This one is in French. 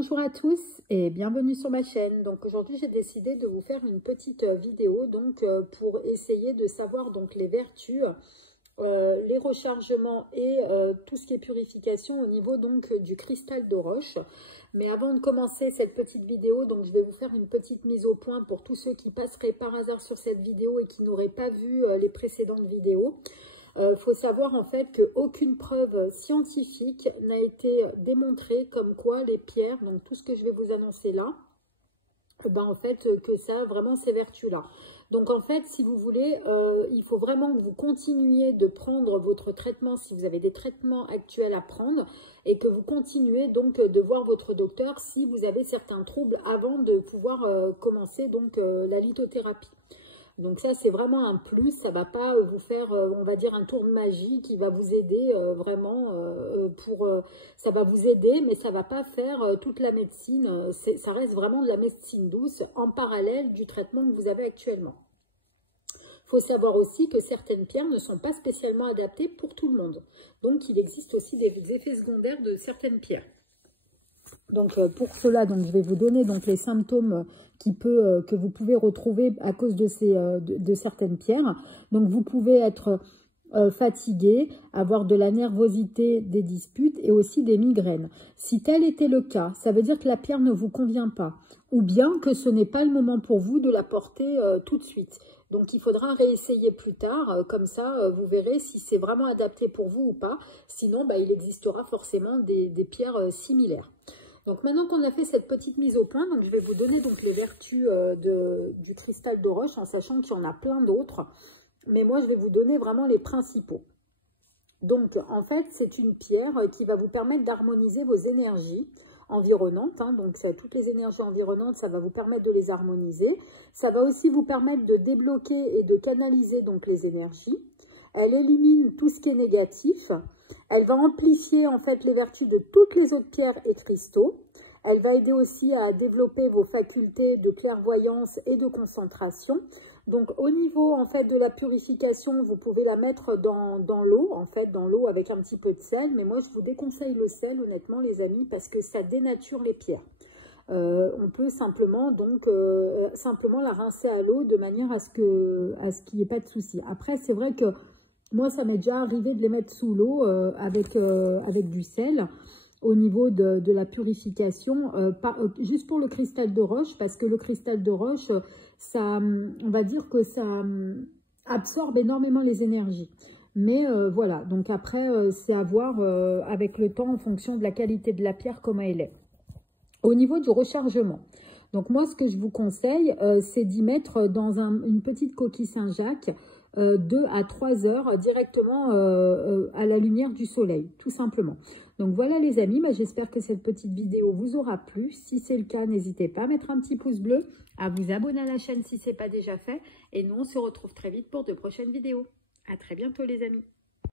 Bonjour à tous et bienvenue sur ma chaîne. Donc aujourd'hui j'ai décidé de vous faire une petite vidéo pour essayer de savoir donc les vertus, les rechargements et tout ce qui est purification au niveau donc du cristal de roche. Mais avant de commencer cette petite vidéo, donc je vais vous faire une petite mise au point pour tous ceux qui passeraient par hasard sur cette vidéo et qui n'auraient pas vu les précédentes vidéos. Faut savoir en fait qu'aucune preuve scientifique n'a été démontrée comme quoi les pierres, donc tout ce que je vais vous annoncer là, en fait que ça a vraiment ces vertus-là. Donc en fait, si vous voulez, il faut vraiment que vous continuiez de prendre votre traitement si vous avez des traitements actuels à prendre et que vous continuez donc de voir votre docteur si vous avez certains troubles avant de pouvoir commencer donc la lithothérapie. Donc ça, c'est vraiment un plus, ça ne va pas vous faire, on va dire, un tour de magie qui va vous aider ça va vous aider, mais ça ne va pas faire toute la médecine, ça reste vraiment de la médecine douce en parallèle du traitement que vous avez actuellement. Il faut savoir aussi que certaines pierres ne sont pas spécialement adaptées pour tout le monde. Donc il existe aussi des effets secondaires de certaines pierres. Donc pour cela, donc, je vais vous donner donc, les symptômes que vous pouvez retrouver à cause de certaines pierres. Donc vous pouvez être fatigué, avoir de la nervosité, des disputes et aussi des migraines. Si tel était le cas, ça veut dire que la pierre ne vous convient pas ou bien que ce n'est pas le moment pour vous de la porter tout de suite. Donc il faudra réessayer plus tard, comme ça vous verrez si c'est vraiment adapté pour vous ou pas. Sinon, il existera forcément des pierres similaires. Donc maintenant qu'on a fait cette petite mise au point, donc je vais vous donner donc les vertus du cristal de roche en sachant qu'il y en a plein d'autres. Mais moi je vais vous donner vraiment les principaux. Donc en fait c'est une pierre qui va vous permettre d'harmoniser vos énergies environnantes. Donc toutes les énergies environnantes, ça va vous permettre de les harmoniser. Ça va aussi vous permettre de débloquer et de canaliser donc les énergies. Elle élimine tout ce qui est négatif. Elle va amplifier en fait les vertus de toutes les autres pierres et cristaux. Elle va aider aussi à développer vos facultés de clairvoyance et de concentration. Donc au niveau en fait de la purification, vous pouvez la mettre dans l'eau, en fait dans l'eau avec un petit peu de sel. Mais moi je vous déconseille le sel honnêtement les amis parce que ça dénature les pierres. On peut simplement la rincer à l'eau de manière à ce qu'il n'y ait pas de souci. Après c'est vrai que moi, ça m'est déjà arrivé de les mettre sous l'eau avec du sel au niveau de la purification, juste pour le cristal de roche, parce que le cristal de roche, on va dire que ça absorbe énormément les énergies. Mais voilà, donc après, c'est à voir avec le temps en fonction de la qualité de la pierre, comment elle est. Au niveau du rechargement, donc moi, ce que je vous conseille, c'est d'y mettre dans une petite coquille Saint-Jacques, 2 à 3 heures directement à la lumière du soleil, tout simplement. Donc voilà les amis, j'espère que cette petite vidéo vous aura plu. Si c'est le cas, n'hésitez pas à mettre un petit pouce bleu, à vous abonner à la chaîne si ce n'est pas déjà fait. Et nous, on se retrouve très vite pour de prochaines vidéos. À très bientôt les amis.